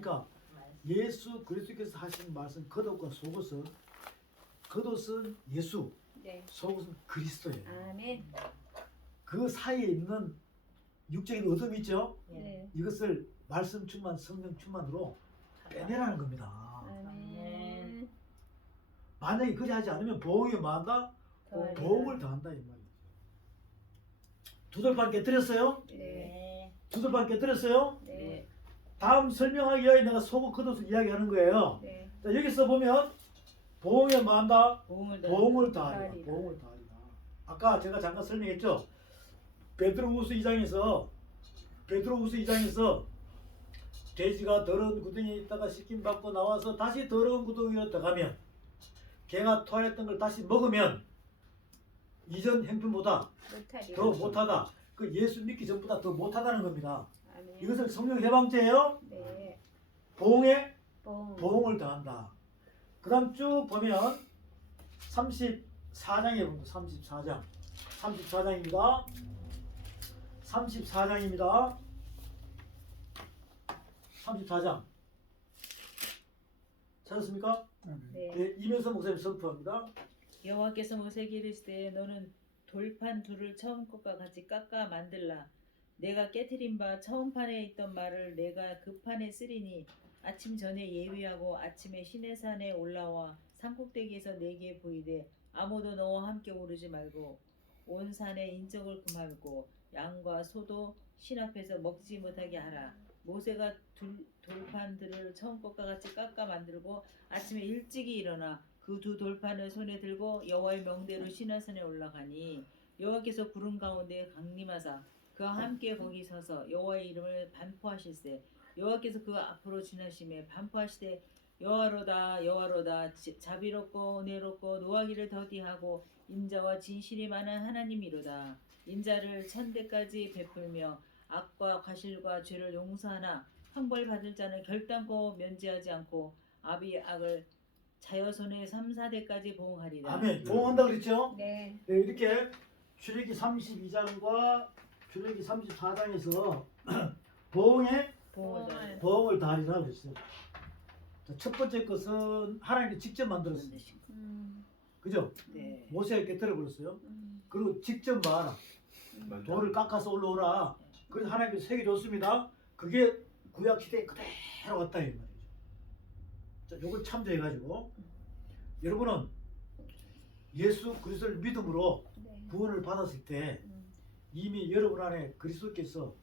그러니까 예수 그리스도께서 하신 말씀 겉옷과 속옷은 겉옷은 예수, 네. 속옷은 그리스도예요. 아멘. 그 사이에 있는 육적인 어둠이 있죠. 네. 이것을 말씀 충만, 성령 충만으로 빼내라는 겁니다. 아멘. 만약에 그리 하지 않으면 보응이 뭐한다? 보응을 당한다 이 말이죠. 두들반 깨뜨렸어요? 네. 두들반 깨뜨렸어요? 네. 다음 설명하기 위해 내가 속옷 겉옷을 이야기하는 거예요. 네. 자, 여기서 보면 보응에 뭐한다? 보험을 보응을 다하리라. 다하리라. 보응을 다하리라. 아까 제가 잠깐 설명했죠. 베드로후서 2장에서 돼지가 더러운 구덩이에 있다가 씻김 받고 나와서 다시 더러운 구덩이로 들어가면 개가 토했던 걸 다시 먹으면 이전 행편보다 못하리라. 더 못하다. 그 예수 믿기 전보다 더 못하다는 겁니다. 아멘. 이것을 성령 해방죄예요. 네. 보응에 보응. 보응을 더한다. 그 다음 쭉 보면 34장에 보면 34장입니다. 34장 찾았습니까? 네. 예, 이면서 목사님 선포합니다. 여호와께서 모세에게 이르시되 너는 돌판 둘을 처음 것과 같이 깎아 만들라. 내가 깨트린 바 처음 판에 있던 말을 내가 그 판에 쓰리니 아침 전에 예비하고 아침에 시내산에 올라와 산꼭대기에서 내게 보이되 아무도 너와 함께 오르지 말고 온 산에 인적을 금하고 양과 소도 신 앞에서 먹지 못하게 하라. 모세가 돌판들을 처음 것과 같이 깎아 만들고 아침에 일찍이 일어나 그 두 돌판을 손에 들고 여호와의 명대로 시내산에 올라가니 여호와께서 구름 가운데 강림하사 그와 함께 거기 서서 여호와의 이름을 반포하실세. 여호와께서 그 앞으로 지나심에 반포하시되 여호와로다 여호와로다 자비롭고 은혜롭고 노하기를 더디하고 인자와 진실이 많은 하나님이로다. 인자를 천대까지 베풀며 악과 과실과 죄를 용서하나 형벌 받을 자는 결단코 면제하지 않고 아비 악을 자여손의 3,4대까지 보응하리라. 아멘. 보응한다 그랬죠? 네. 네, 이렇게 출애기 32장과 출애기 34장에서 보응에 보응을 보응을 다하리라 그랬어요. 자, 첫 번째 것은 하나님이 직접 만들었어요. 그죠? 네. 모세가 깨뜨려 버렸어요. 그리고 직접 말하라. 돌을 깎아서 올라오라. 그래서 하나님께서 세계 줬습니다. 그게 구약 시대에 그대로 왔다 이 말이죠. 자, 요걸 참조해가지고 여러분은 예수 그리스도를 믿음으로 네. 구원을 받았을 때 이미 여러분 안에 그리스도께서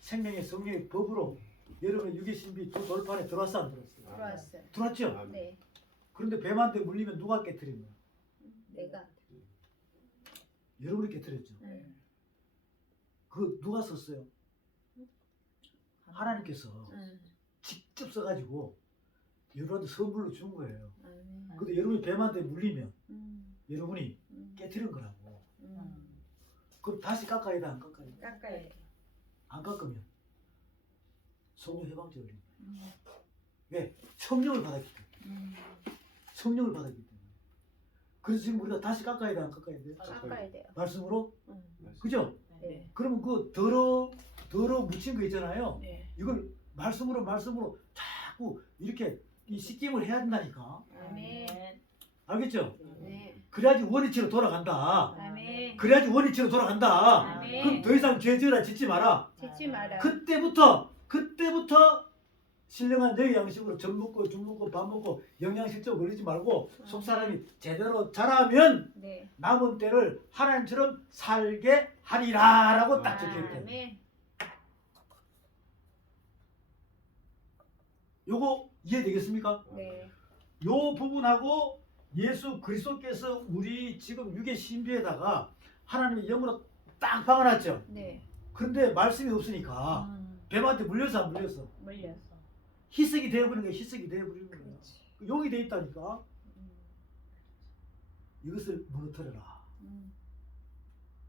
생명의 성령의 법으로 여러분의 육의 신비 두 돌판에 들어왔어 안 들어왔어요? 들어왔어요. 들어왔죠? 네. 그런데 뱀한테 물리면 누가 깨뜨린 거야? 내가. 여러분이 깨뜨렸죠. 그 누가 썼어요? 하나님께서 직접 써가지고 여러분한테 선물로 준 거예요. 아멘. 근데 여러분이 뱀한테 물리면 여러분이 음. 깨뜨린 거라고. 그럼 다시 깎아야 돼, 안 깎아야 돼? 깎아야 돼. 안 깎으면 성령 해방죄 걸립니다. 왜? 성령을 받았기 때문에. 성령을 받았기 때문에. 그래서 지금 우리가 다시 깎아야 돼, 안 깎아야 돼? 깎아야 돼요. 말씀으로? 음. 그죠? 네. 그러면 그 더러 묻힌 거 있잖아요. 네. 이걸 말씀으로 자꾸 이렇게 이 씻김을 해야 된다니까. 아멘. 알겠죠? 네. 그래야지 원위치로 돌아간다. 아멘. 그래야지 원위치로 돌아간다. 아멘. 그럼 더 이상 죄 지으라 짓지 마라. 짓지 마라. 그때부터 신령한 너희 양식으로 젖 먹고 죽 먹고 밥 먹고 영양실조 걸리지 말고 속 사람이 제대로 자라면 네. 남은 때를 하나님처럼 살게 하리라라고 딱 적혀있대. 아멘. 요거 이해되겠습니까? 네. 요 부분하고 예수 그리스도께서 우리 지금 육의 신비에다가 하나님의 영으로 딱 박아놨죠. 네. 그런데 말씀이 없으니까 뱀한테 물려서 안 물렸어. 물렸어. 희석이 되어버린 거야. 희석이 되어버리는 거야. 그렇지. 용이 돼 있다니까. 음. 이것을 무너뜨려라. 음.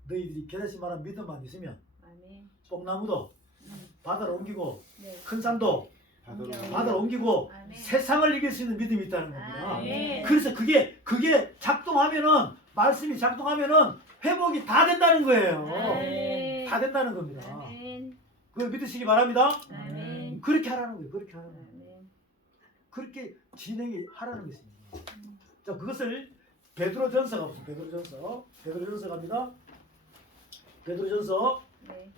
너희들이 깨닫지 말한 믿음만 있으면 아멘. 뽕나무도 바다를 옮기고 네. 큰 산도 바다를 옮기고 아멘. 세상을 이길 수 있는 믿음이 있다는 겁니다. 아멘. 그래서 그게 작동하면은 말씀이 작동하면은 회복이 다 된다는 거예요. 아멘. 다 된다는 겁니다. 아멘. 그걸 믿으시기 바랍니다. 아멘. 지금 그렇게 하라는 거예요. 그렇게 하라는 거예요. 아멘. 그렇게 진행이 하라는 것입니다. 자, 그것을 베드로전서가 무슨 베드로전서 갑니다. 베드로전서 네.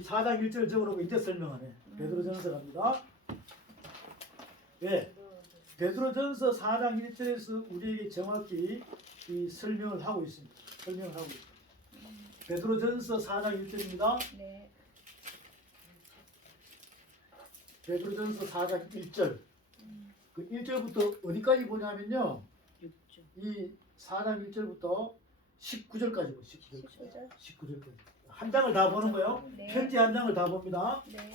4장 1절 적어놓고 이제 설명하네. 베드로전서 갑니다. 예, 베드로전서 4장 1절에서 우리에게 정확히 이 설명을 하고 있습니다. 베드로전서 4장 1절입니다. 네. 베드로전서 4장 1절. 그 1절부터 어디까지 보냐면요. 6주. 이 4장 1절부터 19절까지 보 19절. 19절까지. 한 장을 다 보는 거예요. 네. 편지 한 장을 다 봅니다. 네.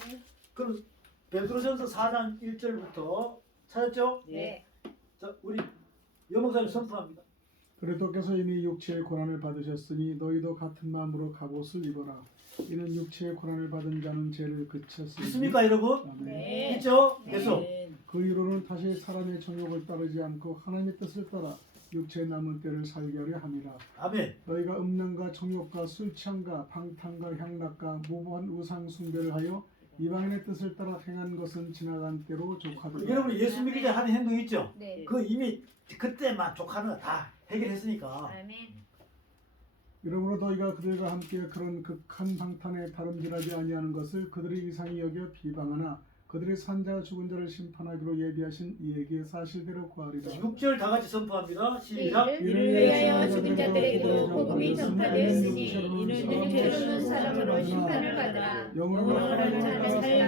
그럼 베드로전서 4장 1절부터 찾았죠? 네. 자, 우리 여목사님 선포합니다. 그리스도께서 이미 육체의 고난을 받으셨으니 너희도 같은 마음으로 갑옷을 입어라. 이는 육체의 고난을 받은 자는 죄를 그쳤으니. 있습니까, 여러분? 아멘. 네. 있죠? 네. 계속. 그 이후로는 다시 사람의 정욕을 따르지 않고 하나님의 뜻을 따라 육체의 남은 때를 살게 하려 함이라. 아멘. 너희가 음란과 정욕과 술 취함과 방탕과 향락과 무고한 우상 숭배를 하여 이방인의 뜻을 따라 행한 것은 지나간 때로 족하더라. 여러분이 예수 믿기 전에 하는 행동 있죠? 네. 그 이미 그때만 족하는 거 다 해결했으니까. 아멘. 이러므로 너희가 그들과 함께 그런 극한 방탄에 다름질하지 아니하는 것을 그들의 이상히 여겨 비방하나 그들의 산자와 죽은 자를 심판하기로 예비하신 이에게 사실대로 구하리라. 6절 다 같이 선포합니다. 시작. 이를 위하여 죽은 자들에게도 복음이 전파되었으니 이는 죄로는 사람으로 심판을 받으라. 영으로 하나님 자를 살게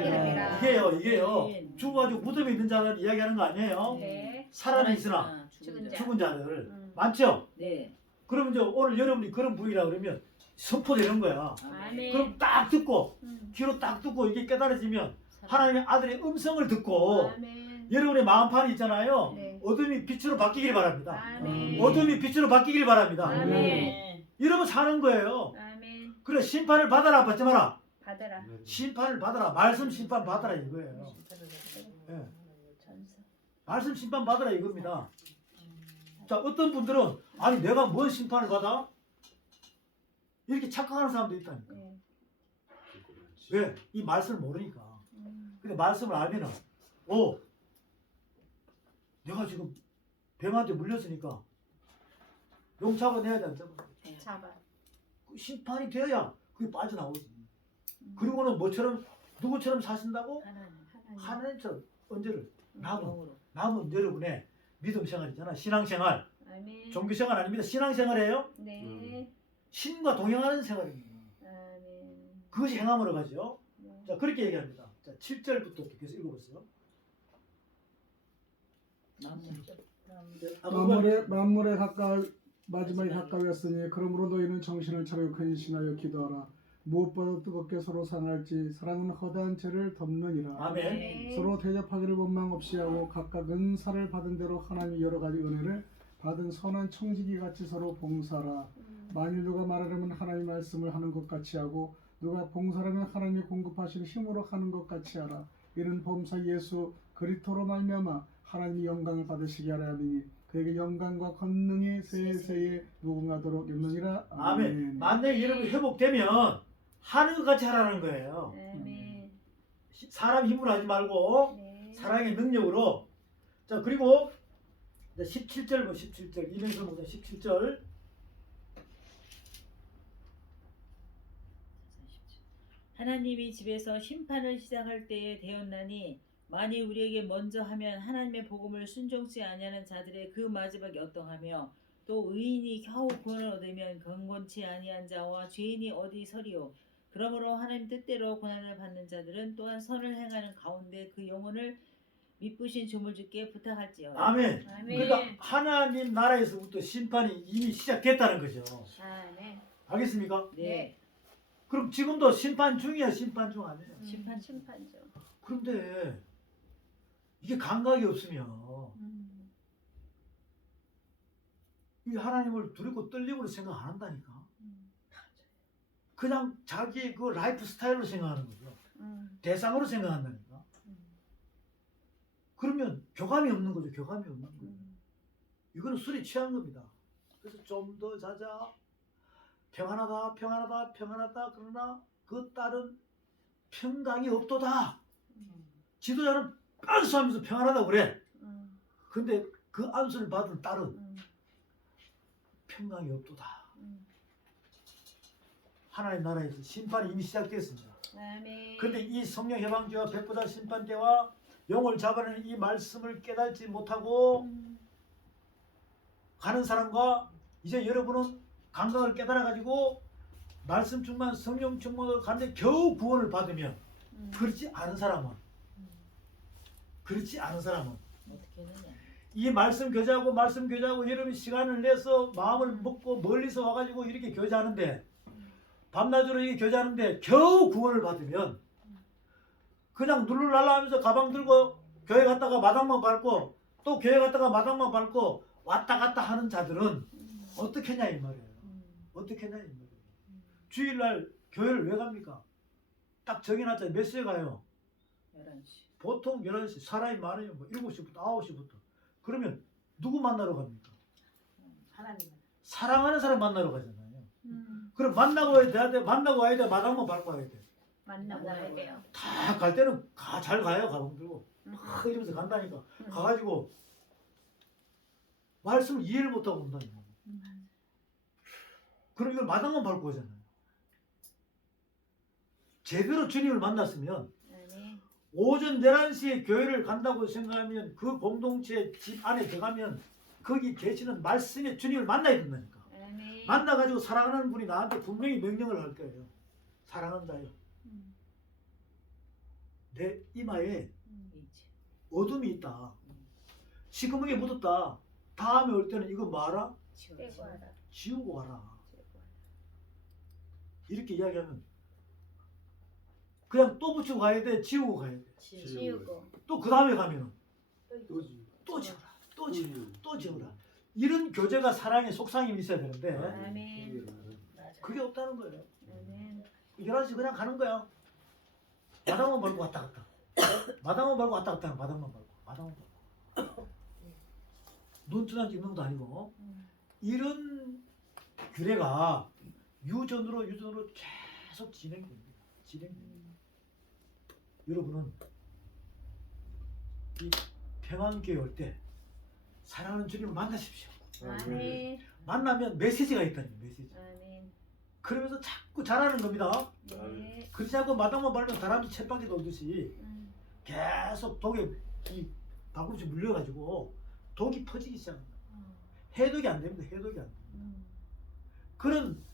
하리라. 이게요. 죽어가지고 무덤에 있는 자를 이야기하는 거 아니에요. 네. 살아는 있으나 죽은 자. 죽은 자들. 음. 많죠? 네. 그럼 이제 오늘 여러분이 그런 부위라 그러면 선포되는 거야. 아멘. 그럼 딱 듣고 음. 귀로 딱 듣고 이게 깨달아지면 하나님의 아들의 음성을 듣고 아멘. 여러분의 마음판이 있잖아요. 네. 어둠이 빛으로 바뀌길 바랍니다. 아멘. 어둠이 빛으로 바뀌길 바랍니다. 아멘. 이러면 사는 거예요. 아멘. 그래, 심판을 받아라, 받지 마라. 받아라. 심판을 받아라. 말씀 심판 받아라 이거예요. 예. 전서. 말씀 심판 받아라 이겁니다. 자, 어떤 분들은 아니 내가 뭔 심판을 받아? 이렇게 착각하는 사람도 있다니까. 네. 왜? 이 말씀을 모르니까. 근데 음. 말씀을 알면은 내가 지금 뱀한테 물렸으니까 용 잡아내야 돼, 안 잡아? 잡아. 그 심판이 돼야 그게 빠져나오지. 그리고는 뭐처럼 누구처럼 사신다고? 하나님. 하나님처럼 언제를 영으로. 남은 여러분의 믿음 생활이잖아. 신앙생활. 아멘. 종교생활 아닙니다. 신앙생활이에요. 네. 신과 동행하는 생활입니다. 아멘. 그것이 행함으로 가죠. 네. 자, 그렇게 얘기합니다. 자, 7절부터 계속 읽어보세요. 만물에 가까이 마지막에 가까이었으니 그러므로 너희는 정신을 차려 근신하여 기도하라. 무엇보다 뜨겁게 서로 사랑할지 사랑은 허다한 죄를 덮느니라. 아멘. 네. 서로 대접하기를 원망 없이 하고 각각 은사를 받은 대로 하나님의 여러 가지 은혜를 받은 선한 청지기 같이 서로 봉사하라. 만일 누가 말하려면 하나님의 말씀을 하는 것 같이 하고 누가 봉사하면 하나님이 공급하시는 힘으로 하는 것 같이 하라. 이는 범사 예수 그리스도로 말미암아 하나님이 영광을 받으시게 하라 하니 그에게 영광과 권능이 세세에 무궁하도록 영능이라. 아멘. 만약에 여러분이 회복되면 하는 것 같이 하라는 거예요. 아멘. 사람 힘으로 하지 말고 네. 사랑의 능력으로. 자, 그리고 17절 17절 이명선 목사 17절. 하나님이 집에서 심판을 시작할 때에 되었나니 만일 우리에게 먼저 하면 하나님의 복음을 순종치 아니하는 자들의 그 마지막이 어떠하며 또 의인이 겨우 구원을 얻으면 경건치 아니한 자와 죄인이 어디 서리요. 그러므로 하나님 뜻대로 고난을 받는 자들은 또한 선을 행하는 가운데 그 영혼을 미쁘신 조물주께 부탁할지어다. 아멘. 아멘. 그러니까 하나님 나라에서부터 심판이 이미 시작됐다는 거죠. 아멘. 알겠습니까? 네. 그럼 지금도 심판 중이야, 심판 중 아니에요. 심판죠. 그런데 이게 감각이 없으면 이 하나님을 두렵고 떨림으로 생각 안 한다니까. 그냥 자기 그 라이프 스타일로 생각하는 거죠. 대상으로 생각한다니까. 그러면 교감이 없는 거죠. 교감이 없는 거예요. 이거는 술이 취한 겁니다. 그래서 좀 더 자자. 평안하다, 평안하다, 평안하다. 그러나 그 딸은 평강이 없도다. 지도자는 안수하면서 평안하다고 그래. 음. 근데 그 안수를 받은 딸은 음. 평강이 없도다. 음. 하나님 나라에서 심판이 이미 시작됐습니다. 아멘. 그런데 이 성령 해방죄와 백보자 심판대와 영을 잡아내는 이 말씀을 깨닫지 못하고 음. 가는 사람과 이제 여러분은 감각을 깨달아가지고 말씀 충만 성령 충만으로 가는데 겨우 구원을 받으면 음. 그렇지 않은 사람은 어떻게 했느냐? 이 말씀 교제하고 여러분 시간을 내서 마음을 먹고 멀리서 와가지고 이렇게 교제하는데 밤낮으로 이렇게 교제하는데 겨우 구원을 받으면 그냥 룰루랄라 하면서 가방 들고 교회 갔다가 마당만 밟고 또 교회 갔다가 마당만 밟고 왔다 갔다 하는 자들은 어떻게 했냐 이 말이에요. 어떻게 했냐 이 말이에요. 주일날 교회를 왜 갑니까? 딱 정해놨잖아요. 몇 시에 가요? 11시. 보통 11시 사람이 많으면 뭐 7시부터 9시부터 그러면 누구 만나러 갑니까? 하나님. 사랑하는 사람 만나러 가잖아요. 음. 그럼 만나고 와야 돼. 만나고 와야 돼. 마당만 밟고 와야 돼. 만나고 와야 돼요. 다 갈 때는 잘 가요. 가방 들고 막 이러면서 간다니까. 가가지고 말씀을 이해를 못하고 온다니까. 그럼 이걸 마당만 밟고 오잖아요. 제대로 주님을 만났으면 아멘. 오전 11시에 교회를 간다고 생각하면 그 공동체 집 안에 들어가면 거기 계시는 말씀의 주님을 만나야 된다니까. 아멘. 만나가지고 사랑하는 분이 나한테 분명히 명령을 할 거예요. 사랑한다요. 음. 내 이마에 이제. 어둠이 있다. 시커멓게 묻었다. 다음에 올 때는 이거 뭐하라? 빼고 하라. 지우고 가라. 빼고 하라. 이렇게 이야기하면 그냥 또 붙이고 가야 돼. 지우고 가야 돼. 지우고. 또 그 다음에 가면은 또 지우라. 또 지우라. 또 지우라. 이런 교제가 사랑의 속상임이 있어야 되는데 아멘. 그게 없다는 거예요. 아멘. 11시 그냥 가는 거야. 마당만 밟고 왔다 갔다. 마당만 밟고 왔다 갔다 하는 마당만 밟고. 눈뜨나 찍는 것도 아니고 이런 규례가 유전으로 계속 진행됩니다. 여러분은 이 평안교회 올 때 사랑하는 주님을 만나십시오. 아멘. 만나면 메시지가 있다니 메시지. 아멘. 그러면서 자꾸 잘하는 겁니다. 네. 그렇지 않고 마당만 밟으면 다람쥐 쳇바퀴 돌듯이 음. 계속 독에 이 발꿈치 물려가지고 독이 퍼지기 시작합니다. 해독이 안 됩니다. 해독이 안 됩니다. 그런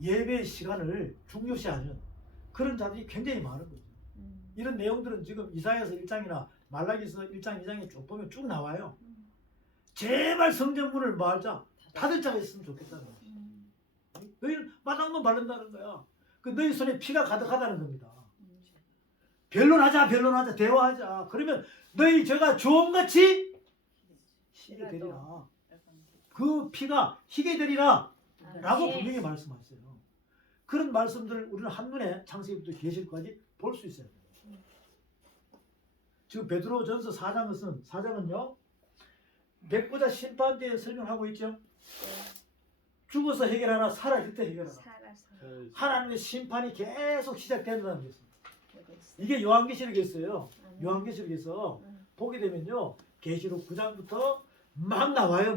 예배 시간을 중요시하는 그런 자들이 굉장히 많은 거죠. 이런 내용들은 지금 이사야서 1장이나 말라기서 1장, 2장에 쭉 보면 쭉 나와요. 제발 성전문을 뭐 하자? 닫을 자가 있으면 좋겠다는 거죠. 너희는 마당만 바른다는 거야. 그 너희 손에 피가 가득하다는 겁니다. 변론하자, 대화하자. 그러면 너희 죄가 주홍같이 희게 되리라. 그 피가 희게 되리라. 라고 분명히 말씀하셨어요. 그런 말씀들을 우리는 한눈에 창세기부터 계시록까지 볼 수 있어요. 지금 베드로전서 4장은요. 백보자 심판대에 설명하고 있죠. 죽어서 해결하나 살아있을 때 해결하나. 살아서. 하나님의 심판이 계속 시작된다는 것입니다. 이게 요한계시록이었어요. 요한계시록에서 보게 되면요. 계시록 9장부터 막 나와요.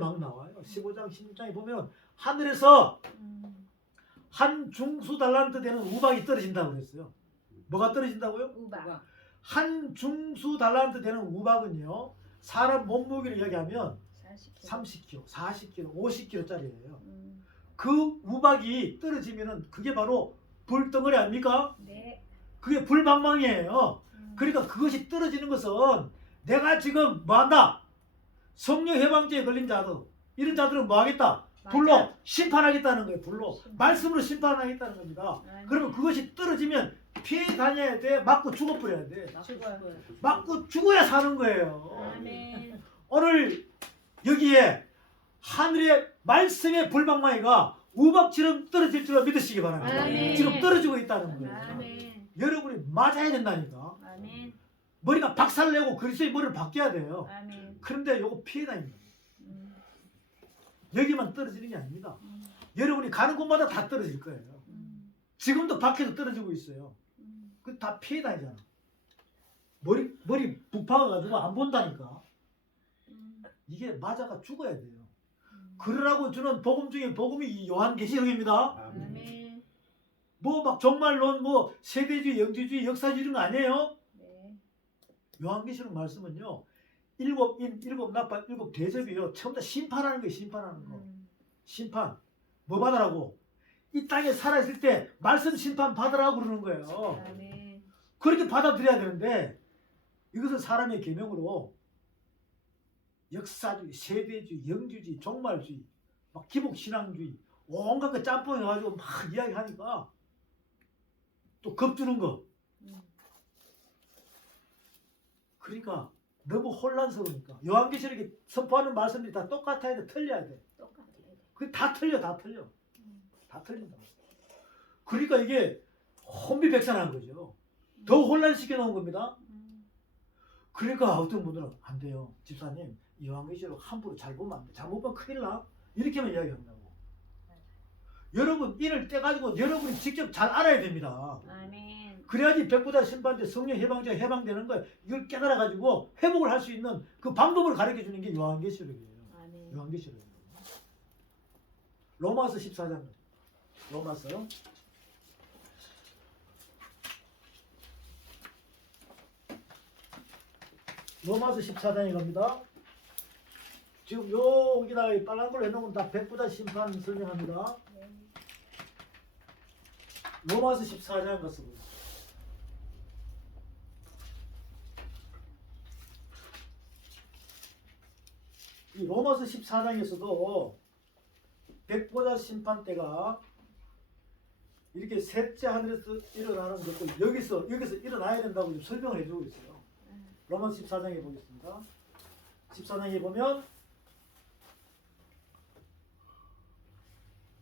15장, 16장에 보면 하늘에서 한 중수 달란트 되는 우박이 떨어진다고 그랬어요. 뭐가 떨어진다고요? 우박. 한 중수 달란트 되는 우박은요. 사람 몸무게를 이야기하면 30kg, 40kg, 50kg짜리예요. 그 우박이 떨어지면은 그게 바로 불덩어리 아닙니까? 네. 그게 불방망이에요. 그러니까 그것이 떨어지는 것은 내가 지금 뭐한다? 성령 해방죄에 걸린 자들, 이런 자들은 뭐하겠다? 불로 맞아. 심판하겠다는 거예요. 불로 말씀으로 심판하겠다는 겁니다. 아멘. 그러면 그것이 떨어지면 피해 다녀야 돼. 맞고 죽어버려야 돼. 맞고 죽어야 사는 거예요. 아멘. 오늘 여기에 하늘의 말씀의 불방망이가 우박처럼 떨어질 줄 믿으시기 바랍니다. 아멘. 지금 떨어지고 있다는 거예요. 아멘. 여러분이 맞아야 된다니까. 아멘. 머리가 박살내고 그리스도의 머리를 바뀌어야 돼요. 아멘. 그런데 요거 피해 다닙니다. 여기만 떨어지는 게 아닙니다. 여러분이 가는 곳마다 다 떨어질 거예요. 지금도 밖에도 떨어지고 있어요. 그 다 피해 다니잖아. 머리 북박아가지고 안 본다니까. 이게 맞아가 죽어야 돼요. 그러라고 주는 복음 중에 복음이 이 요한계시록입니다. 아멘. 뭐 막 종말론, 뭐 세대주의, 영주주의, 역사주의 이런 거 아니에요. 네. 요한계시록 말씀은요, 일곱 인, 일곱 나팔, 일곱 대접이요. 처음 다 심판하는 거예요. 심판하는 거. 심판. 뭐 받으라고? 이 땅에 살아있을 때 말씀 심판 받으라고 그러는 거예요. 아멘. 그렇게 받아들여야 되는데 이것은 사람의 계명으로 역사주의, 세대주의, 영주주의, 종말주의, 막 기복신앙주의 온갖 거 짬뽕해가지고 막 이야기하니까 또 겁주는 거. 그러니까 너무 혼란스러우니까 요한계시록에 선포하는 말씀들이 다 똑같아야 돼. 틀려야 돼. 똑같아요. 그게 다 틀려. 다 틀린다. 그러니까 이게 혼비백산한 거죠. 더 혼란시켜 놓은 겁니다. 그러니까 어떤 분들은 안 돼요. 집사님, 이 요한계시록 함부로 잘 보면 안 돼. 잘못 보면 큰일 나. 이렇게만 이야기한다고. 여러분, 이를 떼가지고 여러분이 직접 잘 알아야 됩니다. 아멘. 그래야지 백보다 심판대 성령 해방자가 해방되는 거예요. 이걸 깨달아가지고 회복을 할 수 있는 그 방법을 가르쳐 주는 게 요한계시록이에요. 아멘. 요한계시록이에요. 로마서 14장. 로마서. 로마서 14장에 갑니다. 지금 여기다가 이 빨간 걸로 해놓은 건 다 백보다 심판 설명합니다. 로마서 14장 가서 보세요. 이 로마서 14장에서도 백보다 심판 때가 이렇게 셋째 하늘에서 일어나는 것도 여기서 일어나야 된다고 좀 설명을 해주고 있어요. 로마서 14장에 보겠습니다. 14장에 보면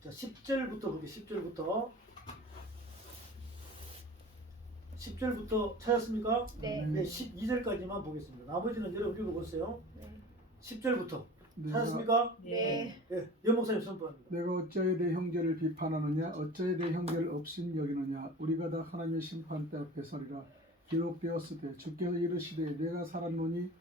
자 10절부터 볼게요. 10절부터 찾았습니까? 네. 네, 12절까지만 보겠습니다. 나머지는 여러분 읽어보세요. 네. 10절부터 내가, 찾았습니까? 네. 네, 연목사님 선포합니다. 내가 어찌하여 내 형제를 비판하느냐 어찌하여 내 형제를 없인 여기느냐 우리가 다 하나님의 심판대 앞에 서리라. 기록되었으되 주께서 이르시되 내가 살았노니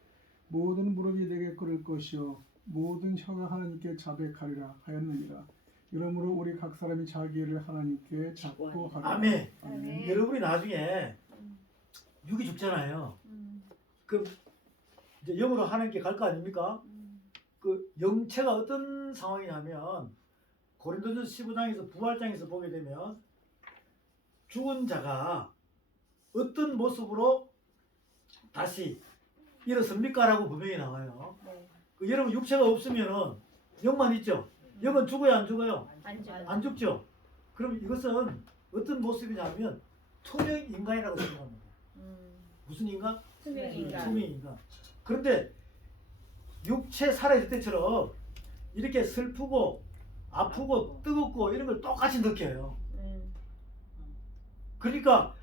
모든 무릎이 내게 꿇을 것이요 모든 혀가 하나님께 자백하리라 하였느니라. 이러므로 우리 각 사람이 자기 일을 하나님께 잡고 하리라. 아멘. 아멘. 여러분이 나중에 육이 죽잖아요. 그럼 이제 영으로 하나님께 갈 거 아닙니까? 그 영체가 어떤 상황이냐면 고린도전서 15장에서 부활장에서 보게 되면 죽은 자가 어떤 모습으로 다시 일어섭니까? 라고 분명히 나와요. 네. 그 여러분 육체가 없으면은 영만 있죠? 영은 죽어요? 안 죽어요? 안 죽죠? 그럼 이것은 어떤 모습이냐면 투명 인간이라고 생각합니다. 무슨 인간? 투명 인간. 투명 인간. 그런데 육체 살아있을 때처럼 이렇게 슬프고 아프고 뜨겁고 이런 걸 똑같이 느껴요. 그러니까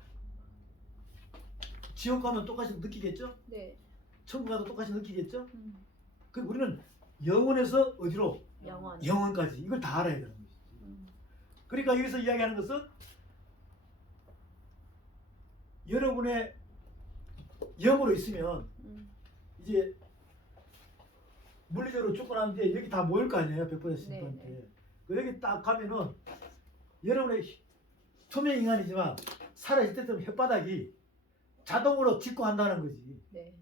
지옥 가면 똑같이 느끼겠죠? 네. 천국 가도 똑같이 느끼겠죠? 그 우리는 영원에서 어디로? 영원. 영원까지 이걸 다 알아야 되는 거죠. 그러니까 여기서 이야기하는 것은 여러분의 영으로 있으면 이제 물리적으로 죽고 난 뒤에 여기 다 모일 거 아니에요. 백보자 심판 때. 네. 그 여기 딱 가면은 여러분의 투명 인간이지만 살아있을 때 되면 혓바닥이 자동으로 짓고 한다는 거지. 네.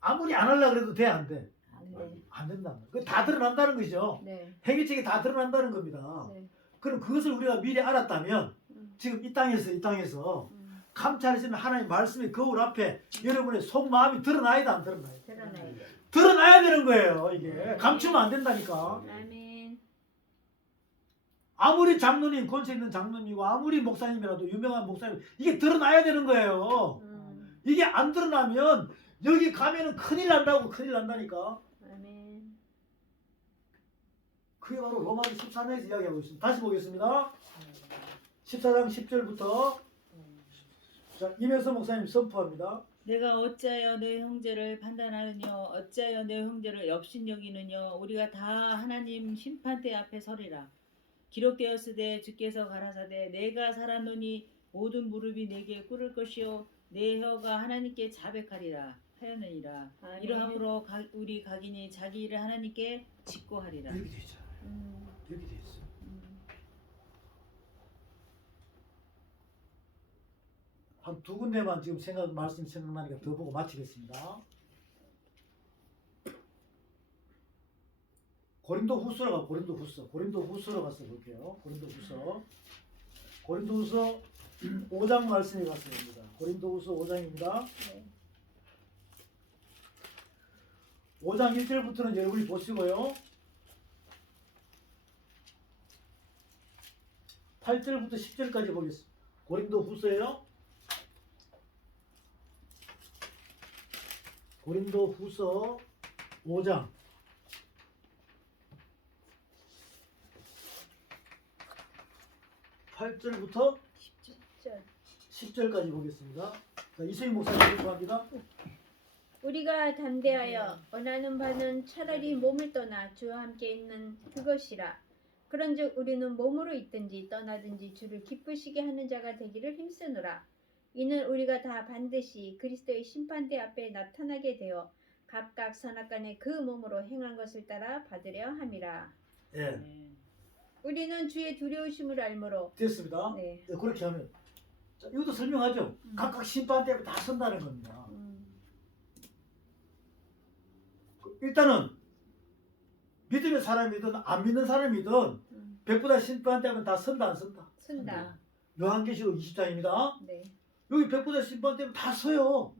아무리 안 하려고 해도 돼, 안 돼? 네. 안 된다. 그거 다 드러난다는 거죠. 네. 행위책이 다 드러난다는 겁니다. 네. 그럼 그것을 우리가 미리 알았다면 지금 이 땅에서 감찰하시는 하나님의 말씀의 거울 앞에 여러분의 속마음이 드러나야 돼, 안 드러나야 돼? 드러나요. 드러나야 되는 거예요. 이게 감추면 안 된다니까. 아멘. 아무리 장로님, 권세 있는 장로님이고 아무리 목사님이라도 유명한 목사님 이게 드러나야 되는 거예요. 이게 안 드러나면 여기 가면은 큰일 난다고. 큰일 난다니까. 아멘. 그게 바로 로마서 14장에서 이야기하고 있습니다. 다시 보겠습니다. 14장 10절부터 자, 임혜서 목사님 선포합니다. 내가 어찌하여 내 형제를 판단하느냐 어찌하여 내 형제를 업신여기느냐 우리가 다 하나님 심판대 앞에 서리라. 기록되었으되 주께서 가라사대 내가 살았노니 모든 무릎이 내게 꿇을 것이요 내 혀가 하나님께 자백하리라 하였느니라. 아멘. 이러함으로 우리 각인이 자기 일을 하나님께 직고하리라. 이렇게 돼 있잖아요. 이렇게 돼 있어. 한 두 군데만 지금 말씀 생각나니까 더 보고 마치겠습니다. 고린도후서로 가서 볼게요. 고린도후서 5장 말씀에 가서 봅니다. 고린도후서 5장입니다. 네. 5장 1절부터는 여러분이 보시고요. 8절부터 10절까지 보겠습니다. 고린도후서예요. 고린도후서 5장 8절부터 10절까지 보겠습니다. 자, 이수인 목사님 구합니다. 우리가 담대하여 원하는 바는 차라리 몸을 떠나 주와 함께 있는 그것이라. 그런즉 우리는 몸으로 있든지 떠나든지 주를 기쁘시게 하는 자가 되기를 힘쓰노라. 이는 우리가 다 반드시 그리스도의 심판대 앞에 나타나게 되어 각각 선악간에 그 몸으로 행한 것을 따라 받으려 함이라. 예, 네. 우리는 주의 두려우심을 알므로. 됐습니다. 네. 네, 그렇게 하면 자, 이것도 설명하죠. 각각 심판 때문에 다 선다는 겁니다. 일단은 믿음의 사람이든 안 믿는 사람이든 백보다 심판 때문에 다 선다 안 선다. 쓴다. 요한계시록 20장입니다. 네. 여기 백보다 심판 때문에 다 서요.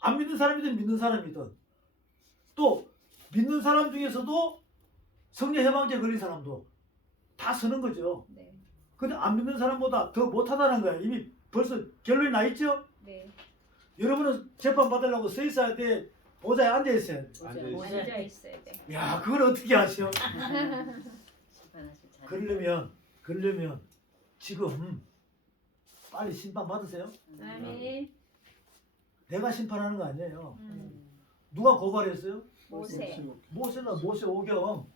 안 믿는 사람이든 믿는 사람이든 또 믿는 사람 중에서도 성령 해방제 걸린 사람도 다 서는 거죠. 네. 근데 안 믿는 사람보다 더 못하다는 거야. 이미 벌써 결론이 나 있죠? 네. 여러분은 재판 받으려고 서 있어야 돼? 보좌에 앉아 있어야 돼? 앉아 있어야 돼. 야, 그걸 어떻게 아셔? 심판하실 자리. 그러려면 지금 빨리 심판 받으세요. 아멘. 내가 심판하는 거 아니에요. 음. 누가 고발했어요? 모세. 모세 오경.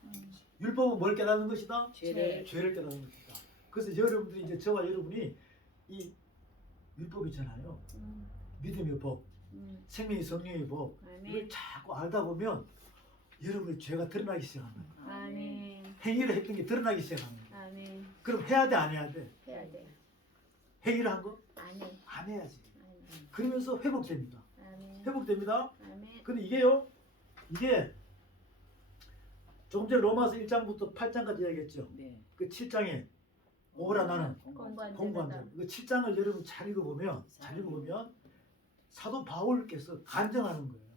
율법은 뭘 깨닫는 것이다? 죄를 죄를 깨닫는 것이다. 그래서 여러분들이 이제 저와 여러분이 이 율법이잖아요. 믿음의 법, 생명의 성령의 법. 이걸 아멘. 자꾸 알다 보면 여러분의 죄가 드러나기 시작합니다. 아멘. 행위를 했던 게 드러나기 시작합니다. 아멘. 그럼 해야 돼, 안 해야 돼? 해야 돼. 행위를 한 거? 아멘. 안 해야지. 아멘. 그러면서 회복됩니다. 아멘. 회복됩니다. 아멘. 근데 이게 조금 전에 로마서 1장부터 8장까지 이야기했죠. 네. 그 7장에 오라 나는 공관절. 그 7장을 여러분 잘 읽어보면 사도 바울께서 간증하는 거예요.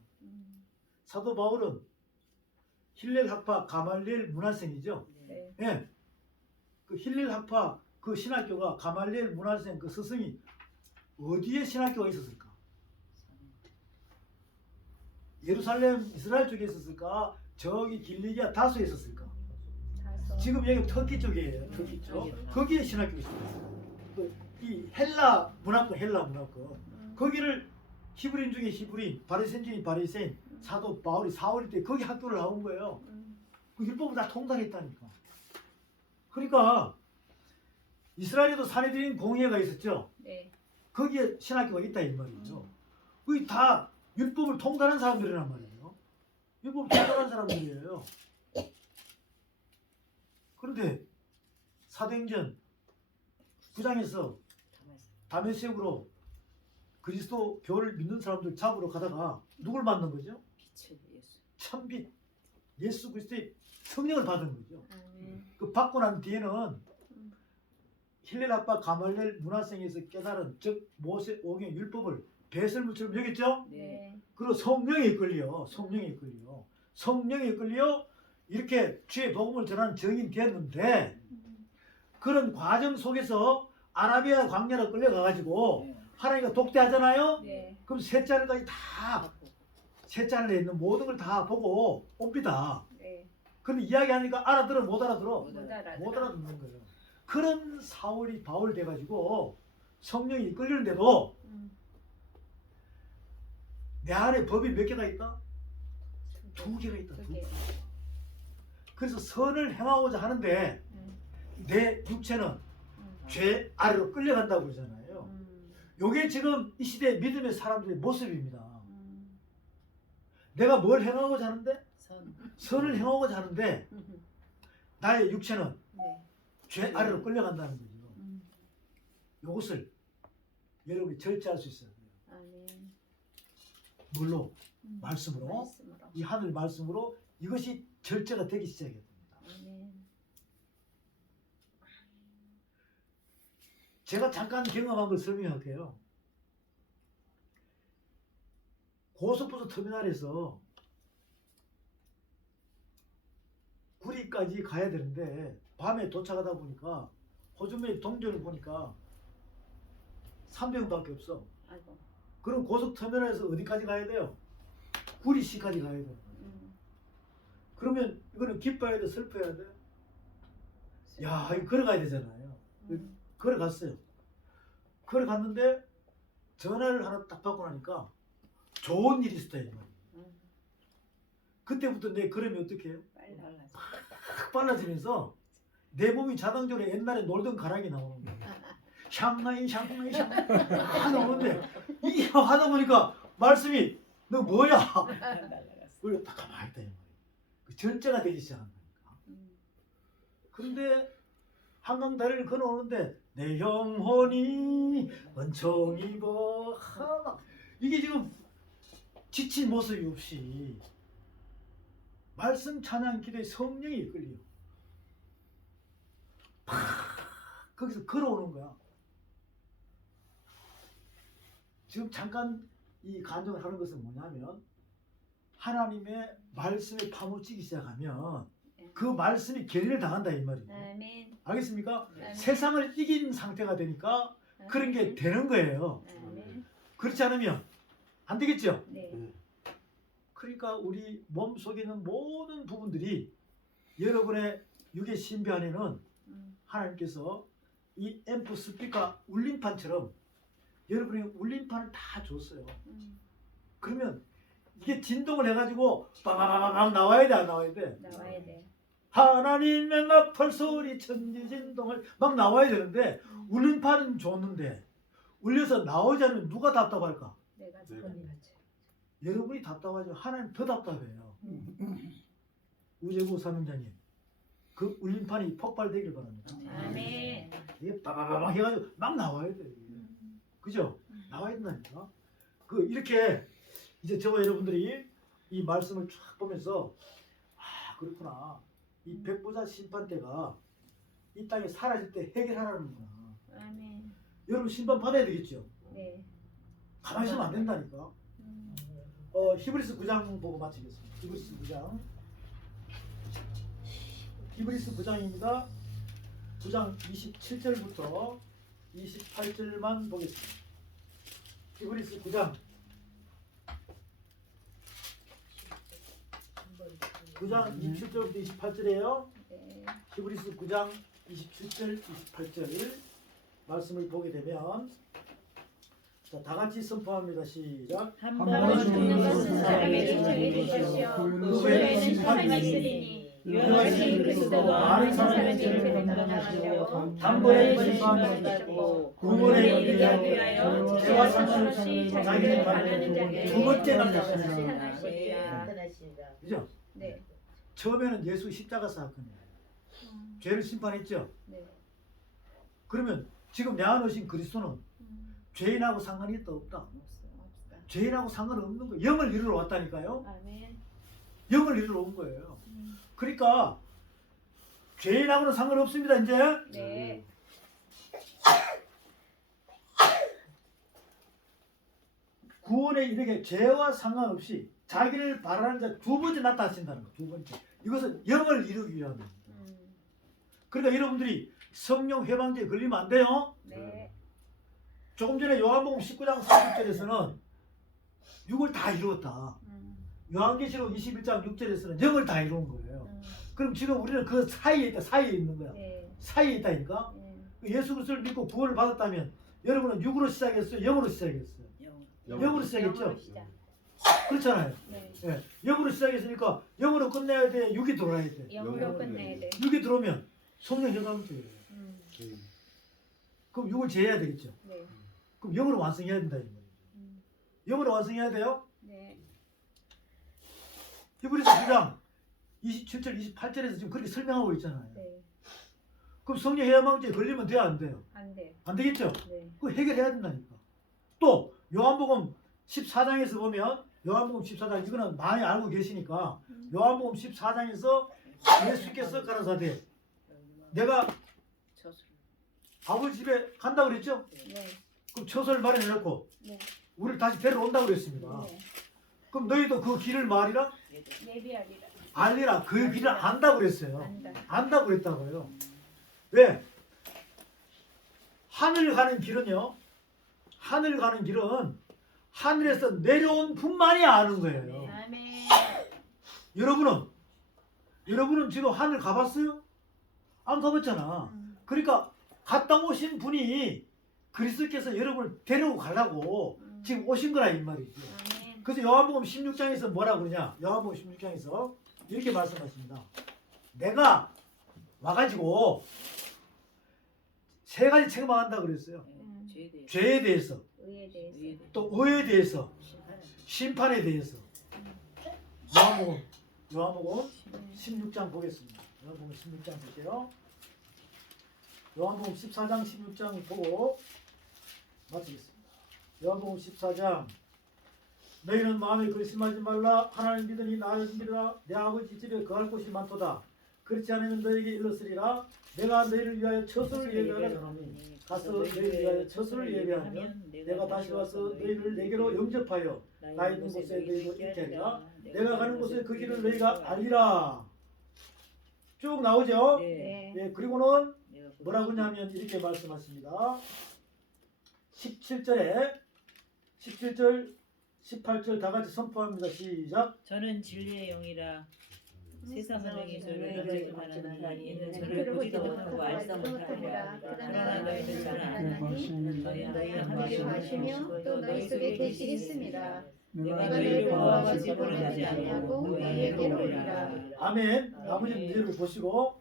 사도 바울은 힐렐 학파 가말리엘 문화생이죠. 네. 예. 그 힐렐 학파 그 신학교가 가말리엘 문화생 그 스승이 어디에 신학교가 있었을까? 예루살렘 이스라엘 쪽에 있었을까? 저기 길리기아 다소에 있었을까? 다소. 지금 여기 터키 쪽이에요. 터키 쪽. 거기에 신학교가 있었어요. 이 헬라 문화권. 거기를 히브리인 중에 히브리인, 바리새인 중에 바리새인, 사도 바울이 사월일 때 거기 학교를 나온 거예요. 그 율법을 다 통달했다니까. 그러니까 이스라엘에도 사내들인 공회가 있었죠. 네. 거기에 신학교가 있다 이 말이죠. 그게 다 율법을 통달한 사람들이란 말이에요. 율법을 통달한 사람들이에요. 그런데 사도행전 9장에서 다메섹으로 그리스도 교를 믿는 사람들 잡으러 가다가 누굴 만난 거죠? 빛을 예수. 참빛 예수 그리스도의 성령을 받은 거죠. 아멘. 그 받고 난 뒤에는 힐렐 학파 가말리엘 문화생에서 깨달은 즉 모세 오경 율법을 배설물처럼 여겼죠. 네. 그리고 성령에 이끌려 이렇게 주의 복음을 전하는 정인이 되었는데 그런 과정 속에서 아라비아 광야로 끌려가가지고 네. 하나님과 독대하잖아요. 네. 그럼 셋째 하늘까지 다 셋째 하늘에 있는 모든 걸 다 보고 옵니다. 네. 그런데 이야기하니까 알아들어 못 알아들어? 못 알아들어. 못 알아듣는 거예요. 그런 사울이 바울 돼가지고 성령이 이끌리는데도 내 안에 법이 몇 개가 있다? 2개가 있다. 두 2개. 개. 그래서 선을 행하고자 하는데 내 육체는 죄 아래로 끌려간다고 그러잖아요. 요게 지금 이 시대 믿음의 사람들의 모습입니다. 음. 내가 뭘 행하고자 하는데? 선. 선을 행하고자 하는데 나의 육체는 네. 죄 아래로 끌려간다는 거죠. 음. 요것을 여러분이 절제할 수 있어요. 아멘. 뭘로? 음. 말씀으로. 말씀으로. 이 하늘 말씀으로 이것이 절제가 되기 시작해야 됩니다. 아멘. 제가 잠깐 경험한 걸 설명할게요. 고속버스 터미널에서 구리까지 가야 되는데 밤에 도착하다 보니까 호주머니 동전을 보니까 300원밖에 없어. 아이고. 그럼 고속터미널에서 어디까지 가야 돼요? 구리시까지 가야 돼요. 그러면 이거는 기뻐야 돼, 슬퍼야 돼? 야, 이거 걸어가야 되잖아요. 음. 걸어갔어요. 걸어갔는데 전화를 하나 딱 받고 나니까 좋은 일이 있었다 이 말이에요. 음. 그때부터 내 걸음이 어떻게 해요? 빨라. 팍 빨라지면서 내 몸이 자동적으로 옛날에 놀던 가락이 나오는 거예요. 샹나이 샹나이 샹나이 나오는데 이게 하다 보니까 말씀이 너 뭐야? 날라갔어. 그걸 딱 가만히 있다 이 말이에요. 그 절제가 되기 시작한다니까. 그런데 한강 다리를 건너오는데 내 영혼이 은총 입어 이게 지금 지친 모습이 없이 말씀 찬양 기도에 성령이 이끌려 팍 거기서 걸어오는 거야. 지금 잠깐 이 간증을 하는 것은 뭐냐면 하나님의 말씀에 파묻히기 시작하면 그 말씀이 결의를 당한다 이 말이에요. 아멘. 알겠습니까? 아멘. 세상을 이긴 상태가 되니까 그런 게 되는 거예요. 아멘. 그렇지 않으면 안 되겠죠? 네. 그러니까 우리 몸 속에 있는 모든 부분들이 여러분의 육의 신비 안에는 하나님께서 이 앰프 스피커 울림판처럼 여러분의 울림판을 다 줬어요. 그러면 이게 진동을 해가지고 빠바바바박 나와야 돼, 안 나와야 돼? 나와야 돼. 하나님의 나팔 소리 천지 진동을 막 나와야 되는데 울림판은 줬는데 울려서 나오지 않으면 누가 답답할까? 내가 네. 본인하지. 여러분이 답답하죠. 하나님 더 답답해요. 우재구 사명자님 그 울림판이 폭발되길 바랍니다. 아멘. 이게 빠바바박 해가지고 막 나와야 돼. 이게. 그죠? 나와야 된다니까. 그 이렇게 이제 저와 여러분들이 이 말씀을 쫙 보면서 아 그렇구나. 이 백보자 심판 때가 이 땅에 사라질 때 해결하라는구나. 아멘. 여러분 심판 받아야 되겠죠. 네. 가만히 있으면 안 된다니까. 히브리스 9장 보고 마치겠습니다. 히브리스 9장. 히브리스 9장입니다. 9장 27절부터 28절만 보겠습니다. 히브리스 9장 27절부터 28절이에요. 네. 히브리스 9장 27절 28절 말씀을 보게 되면 자, 다 같이 선포합니다. 시작. 한 번 번 죽는 것은 사람에게 정해진 정해진 것이요 것이요 그 그 후에는 후에는 심판이 심판이 있으리니 유하신 그리스도가 많은 사람의 죄를 감당하시고 단번에 심판을 받고 구원에 이르게 하기 위하여 죄와 상관없이 자기를 바라는 자에게 두 번째 나타나시리라. 그죠? 네. 처음에는 예수 십자가 사건이에요. 죄를 심판했죠. 네. 그러면 지금 내 안에 오신 그리스도는 죄인하고 상관이 있다 없다? 없다. 죄인하고 상관없는 거예요. 영을 이루러 왔다니까요. 아멘. 영을 이루러 온 거예요. 그러니까 죄인하고는 상관없습니다. 이제 네. 구원에 이르게 죄와 상관없이 자기를 바라는 자 두 번째 나타나신다는 거. 두 번째. 이것은 영을 이루기 위한 겁니다. 그러니까 여러분들이 성령 회방제에 걸리면 안 돼요. 네. 조금 전에 요한복음 19장 30절에서는 육을 다 이루었다. 요한계시록 21장 6절에서는 영을 다 이루은 거예요. 그럼 지금 우리는 그 사이에 있다. 사이에 있는 거야. 네. 사이에 있다니까. 네. 예수 그리스도를 믿고 구원을 받았다면 여러분은 육으로 시작했어요? 영으로 시작했어요? 영으로 시작했죠? 영어로 시작. 그렇잖아요. 네. 예. 영으로 시작했으니까 영으로 끝내야 돼. 육이 들어와야 돼. 영어로 끝내야 돼. 육이 들어오면 성령 영감돼요. 음. 그럼 육을 제해야 되겠죠. 네. 그럼 영으로 완성해야 된다 이 말이죠. 영으로 완성해야 돼요. 네. 히브리서 9장 27절 28절에서 지금 그렇게 설명하고 있잖아요. 네. 그럼 성령 해방죄에 걸리면 돼요 안 돼요? 안 돼요. 안 되겠죠? 네. 그거 해결해야 된다니까. 또 요한복음 14장에서 보면 요한복음 14장 이거는 많이 알고 계시니까 요한복음 14장에서 예수께서 가라사대 내가 아버지 집에 간다고 그랬죠? 네. 그럼 처소를 마련해놓고 네. 우리를 다시 데려온다고 그랬습니다. 네. 그럼 너희도 그 길을 말이라 예비하리라. 알리라 그 길을 안다고 그랬어요. 안다. 안다고 그랬다고요. 왜? 하늘 가는 길은요. 하늘 가는 길은 하늘에서 내려온 분만이 아는 거예요. 아멘. 여러분은 지금 하늘 가봤어요? 안 가봤잖아. 그러니까 갔다 오신 분이 그리스도께서 여러분을 데리고 가려고 지금 오신 거라 이 말이죠. 아멘. 그래서 요한복음 16장에서 뭐라 그러냐? 요한복음 16장에서 이렇게 말씀하십니다. 내가 와가지고 세 가지 책망한다 그랬어요. 죄에 대해서, 의에 대해서. 또 의에 대해서, 심판에 대해서. 요한복음 16장 보겠습니다. 요한복음 16장 볼게요. 요한복음 14장 16장 보고 마치겠습니다. 요한복음 14장 너희는 마음에 근심하지 말라. 하나님 믿으니 나를 믿으라. 내 아버지 집에 거할 곳이 많도다. 그렇지 않으면 너에게 일렀으리라. 내가 너희를 위하여 처소를 예비하라 하노니 가서 너희를 위하여 처소를 예비하면 내가 다시 와서 너희를 내게로 영접하여 나 있는 곳에 너희도 있게 하리라. 내가 가는 곳에 그 길을 너희가 알리라. 쭉 나오죠. 네. 예, 그리고는 뭐라고 하냐면 이렇게 말씀하십니다. 17절 18절 다 같이 선포합니다. 시작. 저는 진리의 영이라 세상을 향해 저를 너희를 가르치는 이는 저를 저를 보지도 보지도 못하고 알지도 못하리라. 그러나 너희는 저를 아나니 너희와 함께 하시며 또 너희 속에 계시겠습니다. 내가 너희를 모아가지고 보내지 아니하고 너희에게로 오리라. 아멘. 나머지 문제를 보시고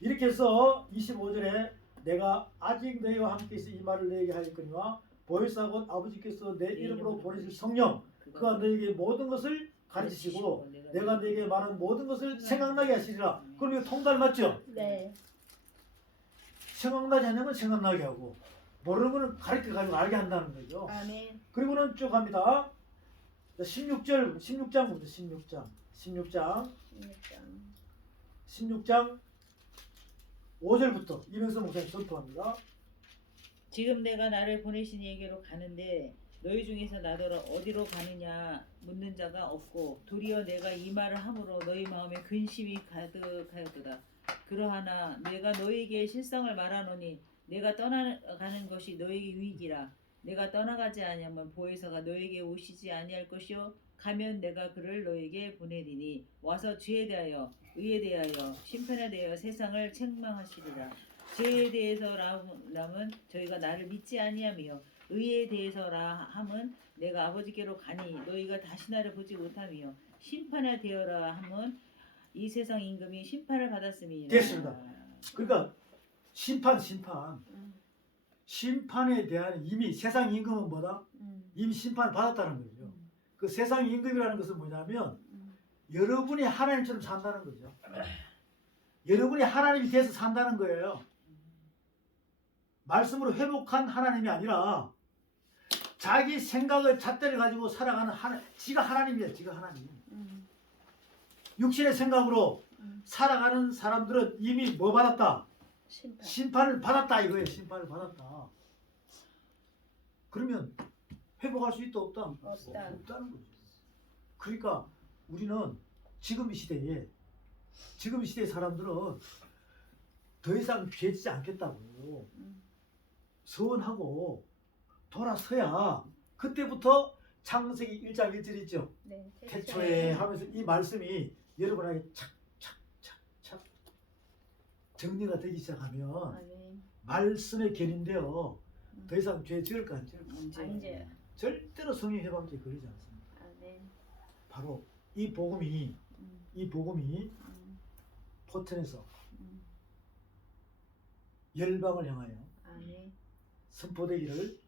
이렇게 해서 25절에 내가 아직 너희와 함께 있어 이 말을 너희에게 하였거니와 보혜사 곧 아버지께서 내 이름으로 보내실 성령 그가 너희에게 모든 것을 가르치시고 내가 너희에게 말한 모든 것을 생각나게 하시리라. 그럼 이거 통달 맞죠? 네. 생각나지 않는 건 생각나게 하고 모르는 거는 가르쳐가지고 알게 한다는 거죠. 아멘. 그리고는 쭉 갑니다. 16장부터 16장 5절부터 이명선 목사님 선포합니다. 지금 내가 나를 보내신 이에게로 가는데 너희 중에서 나더러 어디로 가느냐 묻는 자가 없고 도리어 내가 이 말을 함으로 너희 마음에 근심이 가득하였도다. 그러하나 내가 너희에게 실상을 말하노니 내가 떠나가는 것이 너희에게 유익이라. 내가 떠나가지 아니하면 보혜사가 너희에게 오시지 아니할 것이요 가면 내가 그를 너희에게 보내리니 와서 죄에 대하여 의에 대하여 심판에 대하여 세상을 책망하시리라. 죄에 대해서라면 저희가 나를 믿지 아니하며 의에 대해서라 함은 내가 아버지께로 가니 너희가 다시 나를 보지 못하며 심판에 대하여라 함은 이 세상 임금이 심판을 받았음이니라. 됐습니다. 그러니까 심판에 대한 이미 세상 임금은 뭐다? 이미 심판을 받았다는 거죠. 그 세상 임금이라는 것은 뭐냐면 여러분이 하나님처럼 산다는 거죠. 여러분이 하나님이 돼서 산다는 거예요. 말씀으로 회복한 하나님이 아니라 자기 생각을 잣대를 가지고 살아가는 지가 하나님이야. 지가 하나님. 육신의 생각으로 살아가는 사람들은 이미 뭐 받았다? 심판을 받았다 이거예요. 심판을 받았다. 그러면 회복할 수 있다 없다? 없다는 거죠. 그러니까 우리는 지금 이 시대에 사람들은 더 이상 죄지지 않겠다고 서원하고 돌아서야 그때부터 창세기 1장 1절 있죠. 네. 태초에 하면서 이 말씀이 여러분에게 착착착착 정리가 되기 시작하면 아멘. 말씀의 견인데요. 더 이상 죄 지을까 안 지을까? 안 돼요. 절대로 성령 해방죄 걸리지 않습니다. 아멘. 바로 이 복음이 포천에서 열방을 향하여 아멘. 선포되기를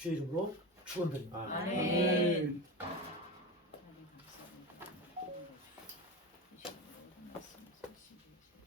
주의 이름으로 축원드립니다. 아멘. 아멘.